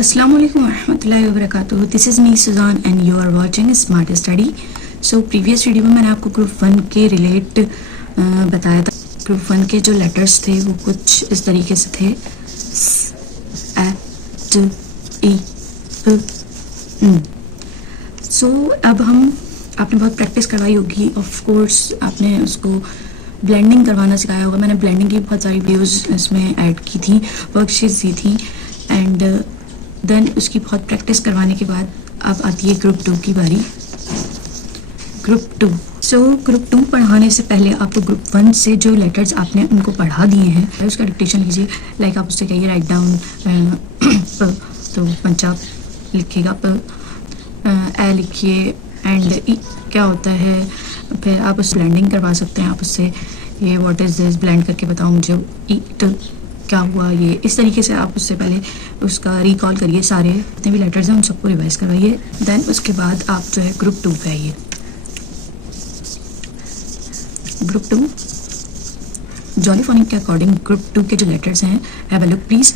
Assalamu alaikum warahmatullahi wabarakatuh. This is me Suzanne and you are watching Smart Study. So previous video में मैंने आपको group 1 के relate बताया था. Group 1 के जो लेटर्स थे वो कुछ इस तरीके से थे. सो अब हम आपने बहुत प्रैक्टिस करवाई होगी. ऑफ कोर्स आपने उसको ब्लेंडिंग करवाना सिखाया होगा. मैंने ब्लेंडिंग की बहुत सारी वीडियोस इसमें ऐड की थी, वर्कशीट्स दी थी एंड देन उसकी बहुत प्रैक्टिस करवाने के बाद अब आती है ग्रुप 2 की बारी. ग्रुप 2. सो ग्रुप 2 पढ़ाने से पहले आपको ग्रुप 1 से जो लेटर्स आपने उनको पढ़ा दिए हैं उसका डिक्टेशन लीजिए. लाइक आप उससे कहिए राइट डाउन प, तो पंजाब लिखिएगा प, ए लिखिए एंड ई क्या होता है. फिर आप उस ब्लेंडिंग करवा सकते हैं. आप उससे ये व्हाट इज़ दिस ब्लेंड करके बताओ मुझे ई क्या हुआ. ये इस तरीके से आप उससे पहले उसका रिकॉल करिए. सारे जितने भी लेटर्स हैं उन सबको रिवाइज करवाइए. देन उसके बाद आप जो है ग्रुप 2 पे आइए. ग्रुप 2 जॉली फोनिक के अकॉर्डिंग ग्रुप 2 के जो लेटर्स हैं, have a look please.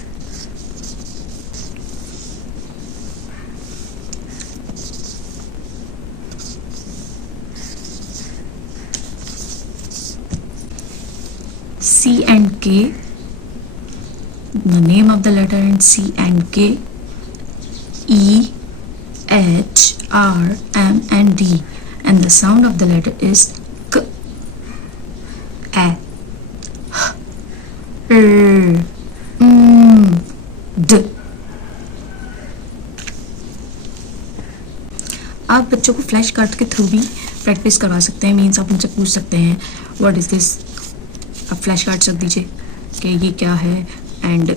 C and K, the name of the letter in C and K, E, H, R, M and D, and the sound of the letter is K, A, H, R, D. आप बच्चों को flash card के through भी practice करवा सकते हैं. Means आप उनसे पूछ सकते हैं व्हाट इज़ दिस. आप फ्लैश कार्ड्स रख दीजिए कि ये क्या है एंड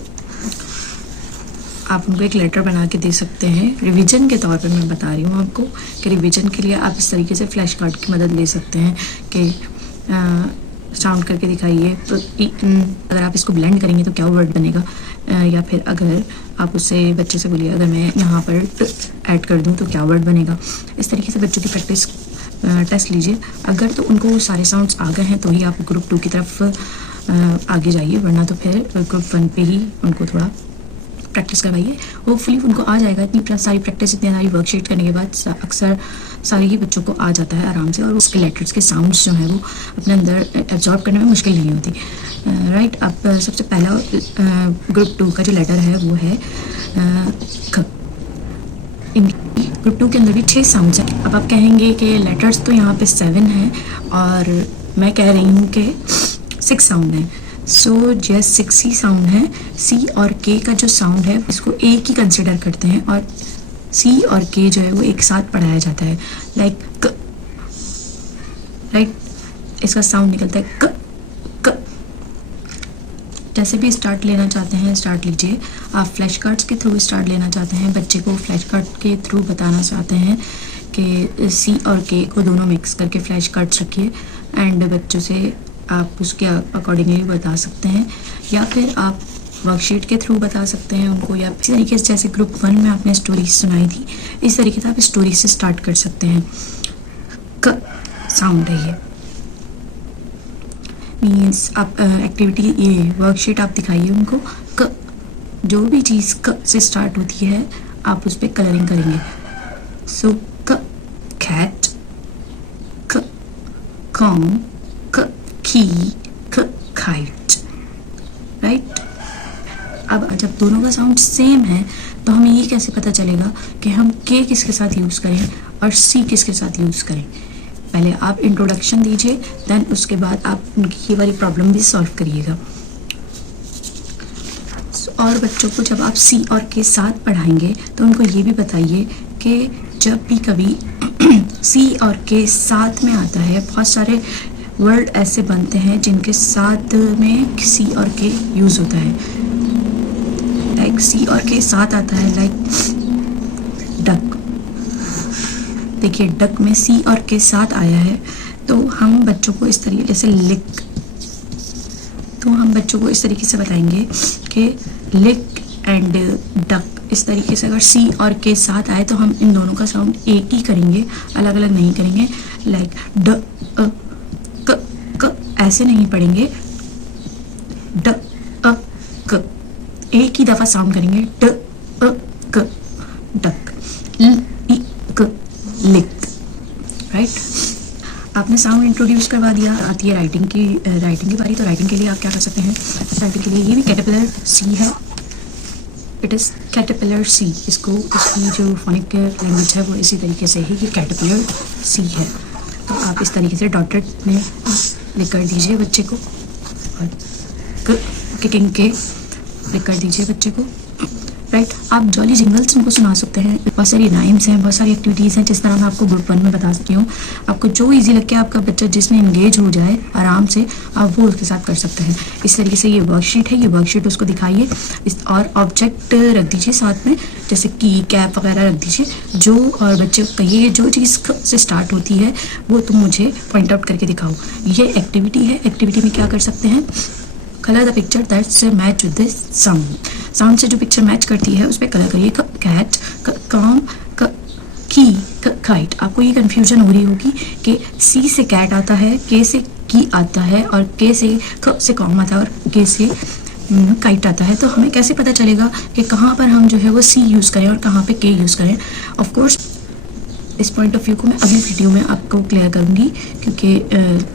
आप उनको एक लेटर बना के दे सकते हैं. रिवीजन के तौर पे मैं बता रही हूँ आपको कि रिवीजन के लिए आप इस तरीके से फ्लैश कार्ड की मदद ले सकते हैं कि साउंड करके दिखाइए. तो अगर आप इसको ब्लेंड करेंगे तो क्या वर्ड बनेगा, या फिर अगर आप उससे बच्चे से बोलिए अगर मैं यहाँ पर ऐड कर दूँ तो क्या वर्ड बनेगा. इस तरीके से बच्चों की प्रैक्टिस टेस्ट लीजिए. अगर तो उनको सारे साउंड्स आ गए हैं तो ही आप ग्रुप 2 की तरफ आगे जाइए, वरना तो फिर ग्रुप 1 पे ही उनको थोड़ा प्रैक्टिस करवाइए. होपफुली उनको आ जाएगा. इतनी सारी प्रैक्टिस, इतनी सारी वर्कशीट करने के बाद अक्सर सारे ही बच्चों को आ जाता है आराम से, और उसके लेटर्स के साउंड्स जो हैं वो अपने अंदर एब्जॉर्ब करने में मुश्किल नहीं होती. राइट. अब सबसे पहला ग्रुप 2 का जो लेटर है वो है ख. ग्रुप 2 के अंदर भी 6 साउंड्स हैं. अब आप कहेंगे कि लेटर्स तो यहाँ पे 7 हैं और मैं कह रही हूँ कि 6 साउंड हैं. सो जस्ट 6 ही साउंड हैं. सी और के का जो साउंड है इसको एक ही कंसिडर करते हैं और सी और के जो है वो एक साथ पढ़ाया जाता है. लाइक क. राइट. इसका साउंड निकलता है क क. जैसे भी स्टार्ट लेना चाहते हैं स्टार्ट लीजिए. आप फ्लैश कार्ड्स के थ्रू स्टार्ट लेना चाहते हैं, बच्चे को फ्लैश कार्ड के थ्रू बताना चाहते हैं कि सी और के को दोनों मिक्स करके फ्लैश कार्ड्स रखिए एंड बच्चों से आप उसके अकॉर्डिंगली बता सकते हैं, या फिर आप वर्कशीट के थ्रू बता सकते हैं उनको, या इसी तरीके से जैसे ग्रुप 1 में आपने स्टोरीज सुनाई थी इस तरीके से आप स्टोरी से स्टार्ट कर सकते हैं. क साउंड है ये. मीन्स आप एक्टिविटी ये वर्कशीट आप दिखाइए उनको. क जो भी चीज़ क से स्टार्ट होती है आप उस पर कलरिंग करेंगे. सो क कैट, क कॉम, क की, क काइट. राइट. अब जब दोनों का साउंड सेम है तो हमें ये कैसे पता चलेगा कि हम के किसके साथ यूज़ करें और सी किसके साथ यूज़ करें. पहले आप इंट्रोडक्शन दीजिए, देन उसके बाद आप उनकी ये वाली प्रॉब्लम भी सॉल्व करिएगा. और बच्चों को जब आप सी और के साथ पढ़ाएंगे तो उनको ये भी बताइए कि जब भी कभी सी और के साथ में आता है, बहुत सारे वर्ड ऐसे बनते हैं जिनके साथ में सी और के यूज़ होता है. लाइक सी और के साथ आता है लाइक डक. देखिए डक में सी और के साथ आया है तो हम बच्चों को इस तरीके से इस तरीके से बताएंगे कि लिक एंड डक. इस तरीके से अगर सी और के साथ आए तो हम इन दोनों का साउंड एक ही करेंगे, अलग अलग नहीं करेंगे. लाइक ड क ऐसे नहीं पढ़ेंगे. ड क एक ही दफ़ा साउंड करेंगे ड क. इंट्रोड्यूस करवा दिया। आती है राइटिंग की बारी। तो राइटिंग के लिए आप क्या कर सकते हैं, राइटिंग के लिए ये भी कैटरपिलर सी है, इट इज़ कैटरपिलर सी। इसको इसकी जो फोनिक लैंग्वेज है वो इसी तरीके से ही ये कैटरपिलर सी है। तो आप इस तरीके से डॉटेड में लिख कर दीजिए बच्चे को, और किकिंग के लिख कर दीजिए बच्चे को, राइट। आप जॉली जिंगल्स उनको सुना सकते हैं। बहुत सारी राइम्स हैं, बहुत सारी एक्टिविटीज़ हैं, जिस तरह मैं आपको ग्रुप 1 में बता सकती हूँ। आपको जो इजी लगे, आपका बच्चा जिसमें इंगेज हो जाए आराम से, आप वो उसके साथ कर सकते हैं। इस तरीके से ये वर्कशीट है, ये वर्कशीट उसको दिखाइए और ऑब्जेक्ट रख दीजिए साथ में, जैसे की कैप वगैरह रख दीजिए जो, और बच्चे को कहिए जो चीज़ से स्टार्ट होती है वो तुम मुझे पॉइंट आउट करके दिखाओ। ये एक्टिविटी है। एक्टिविटी में क्या कर सकते हैं, colour the picture that's match with this sound. Sound से जो पिक्चर मैच करती है उस पर कलर करिए। कैट, काम, की, काइट। आपको ये कन्फ्यूजन हो रही होगी कि सी से कैट आता है, के से की आता है, और के से कॉम आता है, और के से काइट आता है। तो हमें कैसे पता चलेगा कि कहाँ पर हम जो है वो सी यूज़ करें और कहाँ पे के यूज़ करें। ऑफ कोर्स इस पॉइंट ऑफ व्यू को मैं अगली वीडियो में आपको क्लियर करूँगी, क्योंकि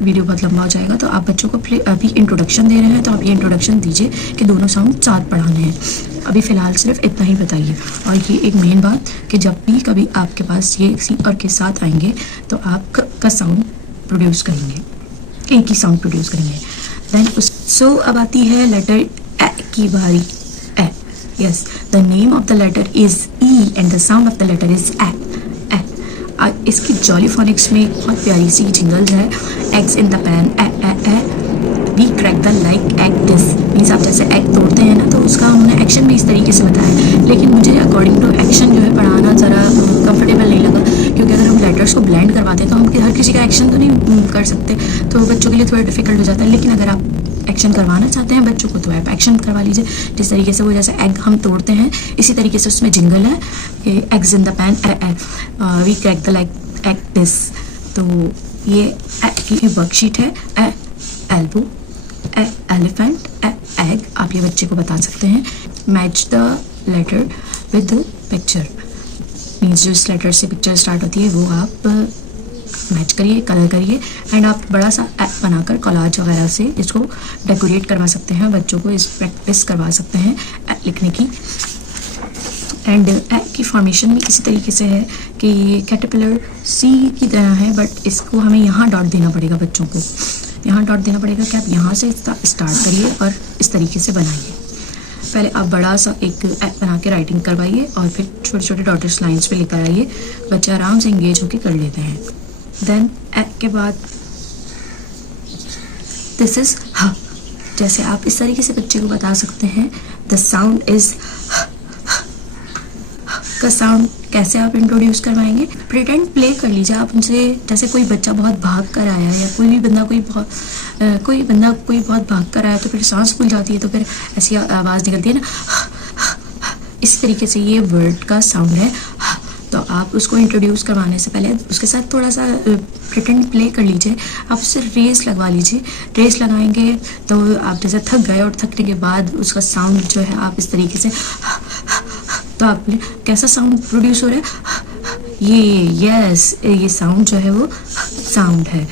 वीडियो बहुत लंबा हो जाएगा। तो आप बच्चों को अभी इंट्रोडक्शन दे रहे हैं, तो आप ये इंट्रोडक्शन दीजिए कि दोनों साउंड साथ पढ़ाने हैं। अभी फ़िलहाल सिर्फ इतना ही बताइए। और ये एक मेन बात कि जब भी कभी आपके पास ये सी और के साथ आएंगे तो आप का साउंड प्रोड्यूस करेंगे, एक ही साउंड प्रोड्यूस करेंगे। देन सो अब आती है लेटर ए की बारी। A, yes, the name of the letter is E and the sound of the letter is A. इसकी जॉलीफोनिक्स में एक बहुत प्यारी सी जिंगल है, eggs in the pan, we crack the like egg this. Means आप जैसे एग तोड़ते हैं ना, तो उसका उन्होंने एक्शन भी इस तरीके से बताया। लेकिन मुझे अकॉर्डिंग टू एक्शन जो है पढ़ाना ज़रा कंफर्टेबल नहीं लगा, क्योंकि अगर हम लेटर्स को ब्लेंड करवाते हैं तो हम हर किसी का एक्शन तो नहीं कर सकते, तो बच्चों के लिए थोड़ा डिफिकल्ट हो जाता है। लेकिन अगर आप एक्शन करवाना चाहते हैं बच्चों को तो आप एक्शन करवा लीजिए। जिस तरीके से वो जैसे एग हम तोड़ते हैं, इसी तरीके से उसमें जिंगल है, eggs in the pan, we crack the like egg this. तो ये की वर्कशीट है। Elbow, elephant, egg. आप ये बच्चे को बता सकते हैं। Match the letter with the picture. Means जो इस लेटर से पिक्चर स्टार्ट होती है वो आप मैच करिए, कलर करिए, एंड आप बड़ा सा ऐप बनाकर कोलाज वगैरह से इसको डेकोरेट करवा सकते हैं, बच्चों को इस प्रैक्टिस करवा सकते हैं लिखने की। एंड ऐप की फॉर्मेशन भी इसी तरीके से है कि ये कैटरपिलर सी की तरह है, बट इसको हमें यहाँ डॉट देना पड़ेगा बच्चों को। यहाँ डॉट देना पड़ेगा कि आप यहाँ से स्टार्ट करिए और इस तरीके से बनाइए। पहले आप बड़ा सा एक ऐप बना के राइटिंग करवाइए और फिर छोटे छोटे डॉटेड लाइन्स पे लेकर आइए। बच्चे आराम से इंगेज होकर कर लेते हैं। देन ऐप के बाद दिस इज ह। जैसे आप इस तरीके से बच्चे को बता सकते हैं द साउंड इज का साउंड कैसे आप इंट्रोड्यूस करवाएंगे। प्रिटेंड प्ले कर लीजिए आप उनसे, जैसे कोई बच्चा बहुत भाग कर आया या कोई बंदा कोई बहुत भाग कर आया तो फिर सांस फूल जाती है, तो फिर ऐसी आवाज़ निकलती है ना। इस तरीके से ये वर्ड का साउंड है। तो आप उसको इंट्रोड्यूस करवाने से पहले उसके साथ थोड़ा सा प्रिटेंड प्ले कर लीजिए। आप उससे रेस लगवा लीजिए। रेस लगाएंगे तो आप जैसे थक गए और थकने के बाद उसका साउंड जो है आप इस तरीके से, तो आपने कैसा साउंड प्रोड्यूस हो रहा है, ये साउंड जो है वो साउंड है।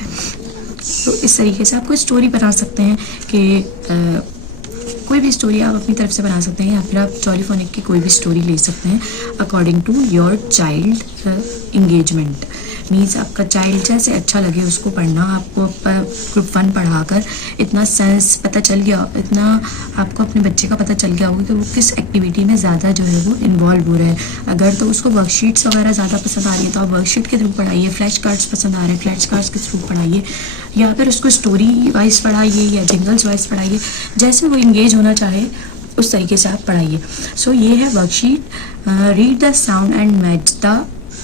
तो इस तरीके से आपको स्टोरी बना सकते हैं कि कोई भी स्टोरी आप अपनी तरफ से बना सकते हैं, या फिर आप जॉलीफोनिक की कोई भी स्टोरी ले सकते हैं according to your child engagement. Means आपका चाइल्ड जैसे अच्छा लगे उसको पढ़ना। आपको ग्रुप 1 पढ़ाकर इतना सेंस पता चल गया, इतना आपको अपने बच्चे का पता चल गया होगा कि वो किस एक्टिविटी में ज़्यादा जो है वो इन्वॉल्व हो रहा है। अगर तो उसको वर्कशीट्स वगैरह ज़्यादा पसंद आ रही है तो आप वर्कशीट के थ्रू पढ़ाइए। फ्लैश कार्ड्स पसंद आ रहे हैं, फ्लैश कार्ड्स के थ्रू पढ़ाइए, या फिर उसको स्टोरी वाइज पढ़ाइए या जिंगल्स वाइज पढ़ाइए। जैसे वो इंगेज होना चाहे उस तरीके से आप पढ़ाइए। सो ये है worksheet. Read the sound and match the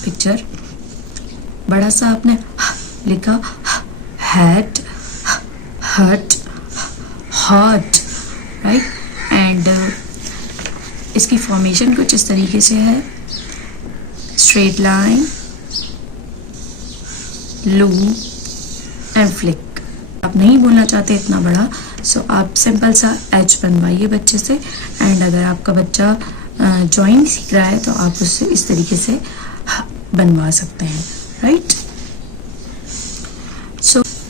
picture. बड़ा सा आपने लिखा, हैट, हट, हॉट, राइट। एंड इसकी फॉर्मेशन कुछ इस तरीके से है, straight line, loop and flick. आप नहीं बोलना चाहते इतना बड़ा, सो आप सिंपल सा एच बनवाइए बच्चे से। एंड अगर आपका बच्चा जॉइंट सीख रहा है तो आप उससे इस तरीके से बनवा सकते हैं, राइट।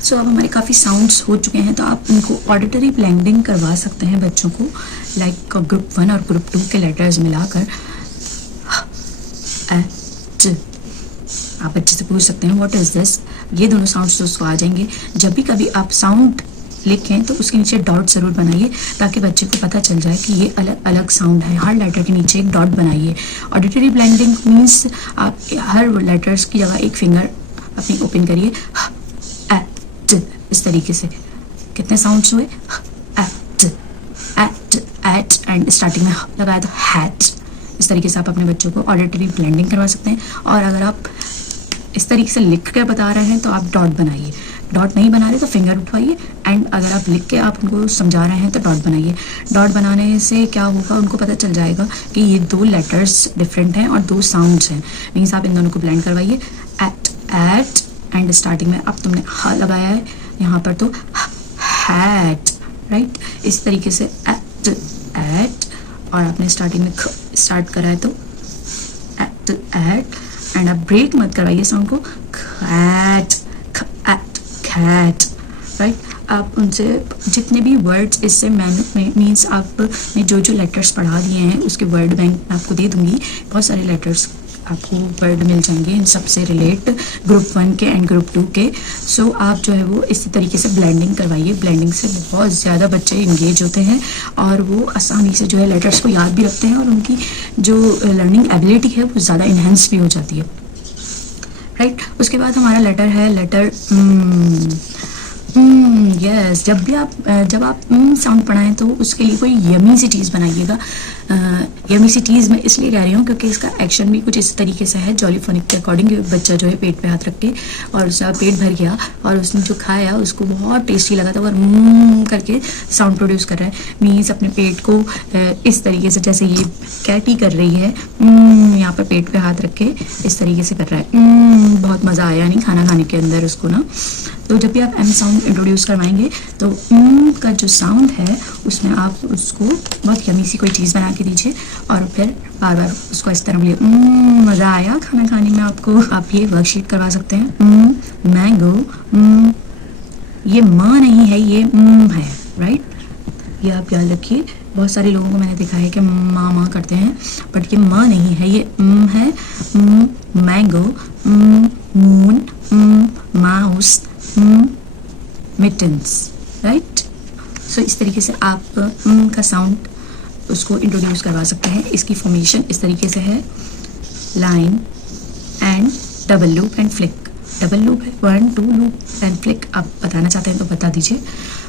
सो अब हमारे काफ़ी साउंड्स हो चुके हैं, तो आप उनको ऑडिटरी ब्लेंडिंग करवा सकते हैं बच्चों को, लाइक ग्रुप 1 और ग्रुप 2 के लेटर्स मिलाकर। आप बच्चे से पूछ सकते हैं व्हाट इज़ दिस, ये दोनों साउंड्स उसको आ जाएंगे। जब भी कभी आप साउंड लिखें तो उसके नीचे डॉट ज़रूर बनाइए, ताकि बच्चे को पता चल जाए कि ये अलग अलग साउंड है। हर लेटर के नीचे एक डॉट बनाइए। ऑडिटरी ब्लेंडिंग मीन्स आप हर लेटर्स की जगह एक फिंगर अपनी ओपन करिए, इस तरीके से। कितने साउंड्स हुए, एट एंड स्टार्टिंग में लगाया तो हैट। इस तरीके से आप अपने बच्चों को ऑडिटरी ब्लेंडिंग करवा सकते हैं। और अगर आप इस तरीके से लिख कर बता रहे हैं तो आप डॉट बनाइए, डॉट नहीं बना रहे तो फिंगर उठवाइए, एंड अगर आप लिख के आप उनको समझा रहे हैं तो डॉट बनाइए। डॉट बनाने से क्या होगा, उनको पता चल जाएगा कि ये दो लेटर्स डिफरेंट हैं और दो साउंड्स हैं। मीन्स आप इन दोनों को ब्लेंड करवाइए, एट एंड स्टार्टिंग में अब तुमने ह लगाया है यहाँ पर तो हैट, राइट। इस तरीके से एट और आपने स्टार्टिंग में ख स्टार्ट करा है तो एट एंड आप ब्रेक मत करवाइए साउंड को, खैट खैट, राइट। आप उनसे जितने भी वर्ड्स इससे मीन्स आपने जो जो लेटर्स पढ़ा दिए हैं उसके वर्ड बैंक आपको दे दूंगी। बहुत सारे लेटर्स आपको वर्ड मिल जाएंगे इन सबसे रिलेट, ग्रुप 1 के एंड ग्रुप 2 के। सो आप जो है वो इसी तरीके से ब्लेंडिंग करवाइए। ब्लेंडिंग से बहुत ज़्यादा बच्चे इंगेज होते हैं और वो आसानी से जो है लेटर्स को याद भी रखते हैं और उनकी जो लर्निंग एबिलिटी है वो ज़्यादा इन्हेंस भी हो जाती है, राइट। उसके बाद हमारा लेटर है लेटर यस। जब आप साउंड पढ़ाएं तो उसके लिए कोई यमी सी चीज़ बनाइएगा। यमी सी चीज़ मैं इसलिए कह रही हूँ क्योंकि इसका एक्शन भी कुछ इस तरीके से है जॉलीफोनिक के अकॉर्डिंग। बच्चा जो है पेट पे हाथ रख के और उसका पेट भर गया और उसने जो खाया उसको बहुत टेस्टी लगा था और करके साउंड प्रोड्यूस कर रहा है। मीन्स अपने पेट को इस तरीके से, जैसे ये कैटी कर रही है, यहाँ पर पेट पे हाथ रख के इस तरीके से कर रहा है। बहुत मज़ा आया नहीं खाना खाने के अंदर उसको ना। तो जब भी आप एम साउंड इंट्रोड्यूस करवाएंगे तो का जो साउंड है उसमें आप उसको बहुत यमी सी कोई चीज़ बना के दीजिए और फिर बार बार उसको इस तरह बोलिए, मज़ा आया खाना खाने में आपको। आप ये वर्कशीट करवा सकते हैं, मैंगो, ये माँ नहीं है ये है, राइट। ये आप याद रखिए। बहुत सारे लोगों को मैंने देखा है कि माँ करते हैं, बट ये माँ नहीं है, ये है। Mango, moon, mouse, mittens, right. So इस तरीके से आप का साउंड उसको इंट्रोड्यूस करवा सकते हैं। इसकी फॉर्मेशन इस तरीके से है, line and double loop and flick. Double loop है 1 2 लूप एंड फ्लिक। आप बताना चाहते हैं तो बता दीजिए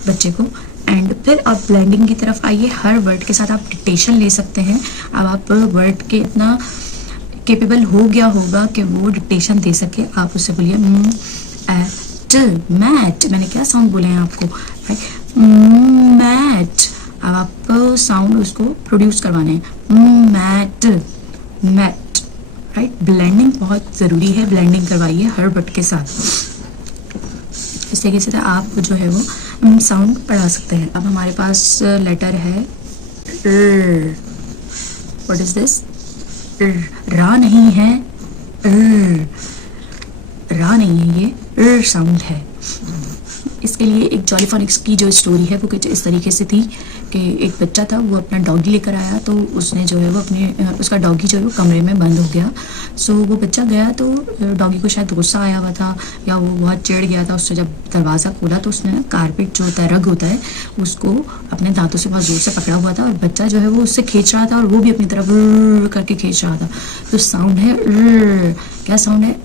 बच्चे को। एंड फिर आप ब्लेंडिंग की तरफ आइए। हर वर्ड के साथ आप डिक्टेशन ले सकते हैं। अब आप वर्ड के इतना केपेबल हो गया होगा कि वो डिक्टेशन दे सके। आप उससे बोलिए मैट। मैंने क्या साउंड बोले हैं आपको, मैट। अब आप साउंड उसको प्रोड्यूस करवाने हैं, मैट मैट, राइट। ब्लेंडिंग बहुत ज़रूरी है, ब्लेंडिंग करवाइए हर वर्ड के साथ। इस तरीके से आप जो है वो साउंड पढ़ा सकते हैं। अब हमारे पास लेटर है व्हाट इज दिस, रा नहीं है, रा नहीं है, ये साउंड है। इसके लिए एक जॉलीफोनिक्स की जो स्टोरी है वो कुछ इस तरीके से थी कि एक बच्चा था, वो अपना डॉगी लेकर आया तो उसने जो है वो अपने उसका डॉगी जो है वो कमरे में बंद हो गया। सो वो बच्चा गया तो डॉगी को शायद गुस्सा आया हुआ था या वो बहुत चिढ़ गया था। उसने जब दरवाज़ा खोला तो उसने कारपेट जो होता है, रग होता है, उसको अपने दांतों से बहुत ज़ोर से पकड़ा हुआ था और बच्चा जो है वो उससे खींच रहा था और वो भी अपनी तरफ करके खींच रहा था। तो साउंड है क्या साउंड है,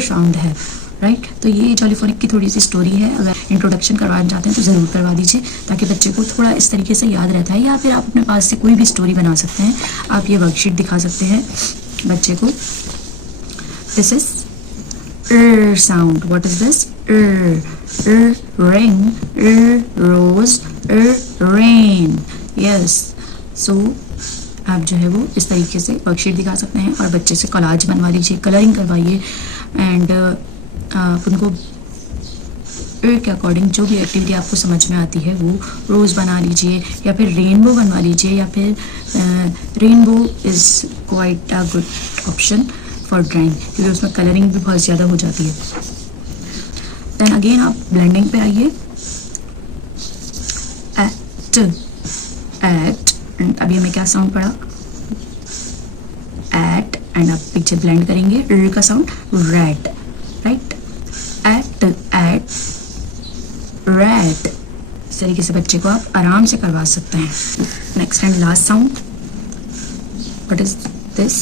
साउंड है, राइट। तो ये जॉलीफोनिक की थोड़ी सी स्टोरी है। अगर इंट्रोडक्शन करवाना चाहते हैं तो ज़रूर करवा दीजिए ताकि बच्चे को थोड़ा इस तरीके से याद रहता है। या फिर आप अपने पास से कोई भी स्टोरी बना सकते हैं। आप ये वर्कशीट दिखा सकते हैं बच्चे को। This is sound, what is this, ring, rose, rain, yes. So आप जो है वो इस तरीके से वर्कशीट दिखा सकते हैं और बच्चे से कोलाज बनवा लीजिए, कलरिंग करवाइए एंड आप उनको के अकॉर्डिंग जो भी एक्टिविटी आपको समझ में आती है वो रोज़ बना लीजिए या फिर रेनबो बनवा लीजिए। या फिर rainbow is quite a good option for drawing क्योंकि उसमें कलरिंग भी बहुत ज़्यादा हो जाती है। देन अगेन आप ब्लेंडिंग पे आइए, एट एंड अभी हमें क्या साउंड पड़ा, एट एंड आप पीछे ब्लेंड करेंगे र का sound, red, right, at red. इस तरीके से बच्चे को आप आराम से करवा सकते हैं। Next and last sound, what is this,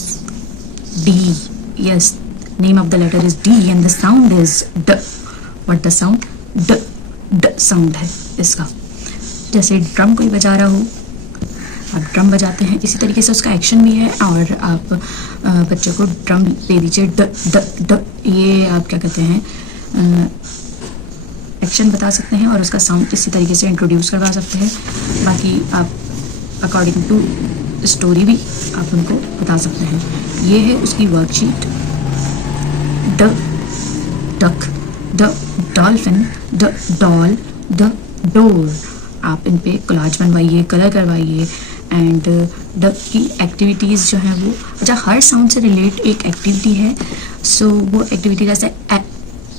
D, yes, name of the letter is D and the sound is ड। व्हाट द साउंड, ड, ड साउंड है इसका। जैसे ड्रम कोई बजा रहा हो, आप ड्रम बजाते हैं, इसी तरीके से उसका एक्शन भी है। और आप बच्चे को ड्रम दे दीजिए, ड ड ड, ये आप क्या कहते हैं एक्शन बता सकते हैं और उसका साउंड इसी तरीके से इंट्रोड्यूस करवा सकते हैं। बाकी आप अकॉर्डिंग टू स्टोरी भी आप उनको बता सकते हैं। ये है उसकी वर्कशीट, ड duck, the dolphin, the doll, the door. आप इन पे कोलाज बनवाइए, कलर करवाइए एंड डक की एक्टिविटीज़ जो हैं वो, अच्छा हर साउंड से रिलेट एक एक्टिविटी है। सो वो एक्टिविटी जैसे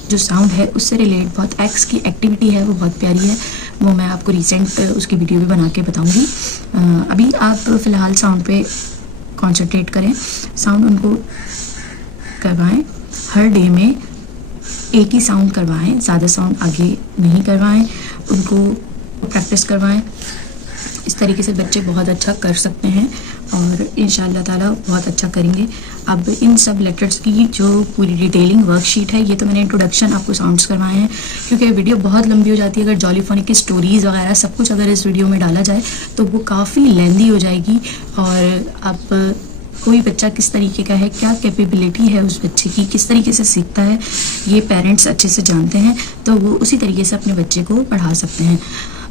जो साउंड है उससे रिलेट बहुत एक्स की एक्टिविटी है, वो बहुत प्यारी है, वो मैं आपको रिसेंट उसकी वीडियो भी बना के बताऊँगी। अभी आप फ़िलहाल साउंड पे कॉन्सेंट्रेट करें, साउंड उनको करवाएं, हर डे में एक ही साउंड करवाएं, ज़्यादा साउंड आगे नहीं करवाएं, उनको प्रैक्टिस करवाएं। इस तरीके से बच्चे बहुत अच्छा कर सकते हैं और इंशाअल्लाह ताला बहुत अच्छा करेंगे। अब इन सब लेटर्स की जो पूरी डिटेलिंग वर्कशीट है, ये तो मैंने इंट्रोडक्शन आपको साउंड्स करवाए हैं, क्योंकि वीडियो बहुत लंबी हो जाती है। अगर जॉलीफोनिक की स्टोरीज़ वगैरह सब कुछ अगर इस वीडियो में डाला जाए तो वो काफ़ी लेंदी हो जाएगी। और अब कोई बच्चा किस तरीके का है, क्या कैपेबिलिटी है उस बच्चे की, किस तरीके से सीखता है, ये पेरेंट्स अच्छे से जानते हैं, तो वो उसी तरीके से अपने बच्चे को पढ़ा सकते हैं।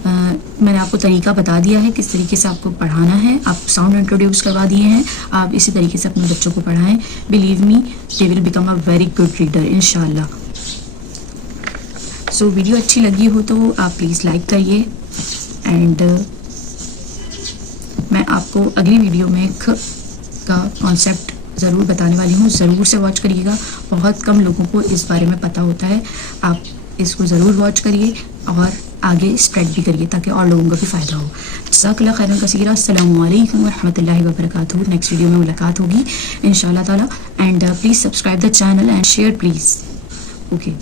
मैंने आपको तरीका बता दिया है किस तरीके से आपको पढ़ाना है, आप साउंड इंट्रोड्यूस करवा दिए हैं, आप इसी तरीके से अपने बच्चों को पढ़ाएं। Believe me, they will become a very good reader इंशाल्लाह। सो वीडियो अच्छी लगी हो तो आप प्लीज़ लाइक करिए एंड मैं आपको अगली वीडियो में ख का कॉन्सेप्ट ज़रूर बताने वाली हूँ, ज़रूर से वॉच करिएगा। बहुत कम लोगों को इस बारे में पता होता है, आप इसको ज़रूर वॉच करिए और आगे स्प्रेड भी करिए ताकि और लोगों को भी फ़ायदा हो। जज़ाकल्लाह खैरन कसीरा। अस्सलामु अलैकुम व रहमतुल्लाहि व बरकातहू। नेक्स्ट वीडियो में मुलाकात होगी इंशाअल्लाह ताला and please subscribe the channel and share please. Okay.